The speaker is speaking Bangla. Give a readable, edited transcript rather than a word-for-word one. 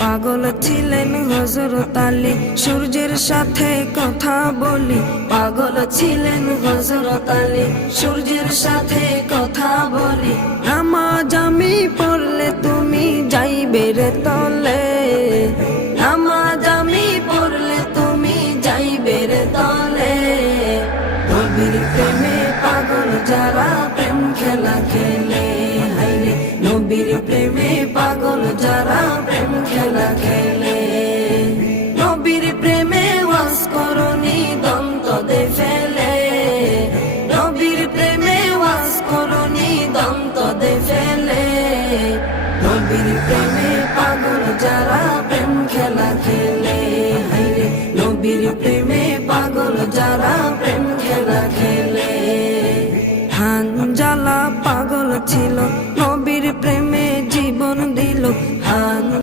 পাগল ছিলেন হযরত আলী, সূর্যের সাথে কথা বলি। পাগল ছিলেন হযরত আলী, সূর্যের সাথে কথা বলি। নামাজ আমি পড়লে তুমি যাইবে রে তলে, নামাজ আমি পড়লে তুমি যাইবে রে তলে। নবীর প্রেমে পাগল যারা প্রেম খেলা খেলে, হায়রে নবীর প্রেমে পাগল যারা প্রেম খেলা খেলে। নবীর প্রেমে ওয়াজ করনি দন্ত দে ফেলে, নবীর প্রেমে ওয়াজ করনি দন্ত দে ফেলে। নবীর প্রেমে পাগল যারা প্রেম খেলা খেলে, হায়রে নবীর প্রেমে পাগল যারা প্রেম খেলা খেলে। হানজালা পাগল ছিল